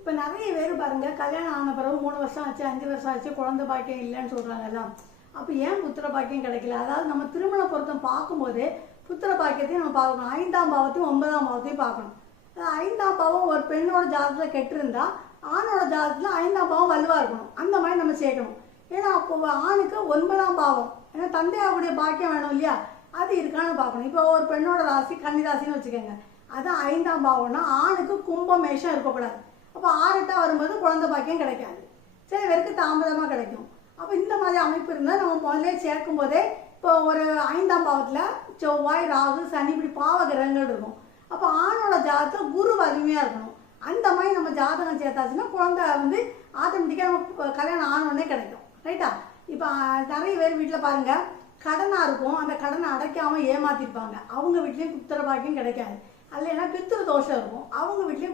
இப்போ நிறைய பேர் பாருங்க, கல்யாணம் ஆன பிறகு 3 வருஷம் ஆச்சு, 5 வருஷம் ஆச்சு, குழந்தை பாக்கியம் இல்லைன்னு சொல்றாங்கல்ல. அப்போ ஏன் புத்திர பாக்கியம் கிடைக்கல? அதாவது நம்ம திருமண பொருத்தம் பார்க்கும்போது புத்திர பாக்கியத்தையும் நம்ம பார்க்கணும், 5ஆம் பாவத்தையும் 9ஆம் பாவத்தையும் பார்க்கணும். 5ஆம் பாவம் ஒரு பெண்ணோட ஜாதகத்தில் கெட்டிருந்தா ஆணோட ஜாதகத்தில் 5ஆம் பாவம் வலுவாக இருக்கணும். அந்த மாதிரி நம்ம சேர்க்கணும். ஏன்னா அப்போ ஆணுக்கு 9ஆம் பாவம், ஏன்னா தந்தையாவுடைய பாக்கியம் வேணும் இல்லையா, அது இருக்கான்னு பார்க்கணும். இப்போ ஒரு பெண்ணோட ராசி கன்னி ராசின்னு வச்சுக்கோங்க, அதான் 5ஆம் பாவம்னா ஆணுக்கு கும்பம் மேஷம் இருக்கக்கூடாது. அப்போ 6 வரும்போது குழந்தை பாக்கியம் கிடைக்காது, சில பேருக்கு தாமதமாக கிடைக்கும். அப்போ இந்த மாதிரி அமைப்பு இருந்தால் நம்ம முதல்ல சேர்க்கும் போதே இப்போ ஒரு 5ஆம் பாவத்தில் செவ்வாய், ராகு, சனி இப்படி பாவ கிரகங்கள் இருக்கும். அப்போ ஆணோட ஜாதகத்தில் குரு வலிமையாக இருக்கணும். அந்த மாதிரி நம்ம ஜாதகம் சேர்த்தாச்சுன்னா குழந்தை ஆட்டோமேட்டிக்காக நம்ம கல்யாணம் ஆனோடனே கிடைக்கும். ரைட்டா? இப்போ நிறைய பேர் வீட்டில் பாருங்கள், கடனாக இருக்கும், அந்த கடனை அடைக்காமல் ஏமாற்றிருப்பாங்க. அவங்க வீட்லேயும் புத்திர பாக்கியம் கிடைக்காது. இல்லைன்னா பித்திரு தோஷம் இருக்கும், அவங்க வீட்லேயும்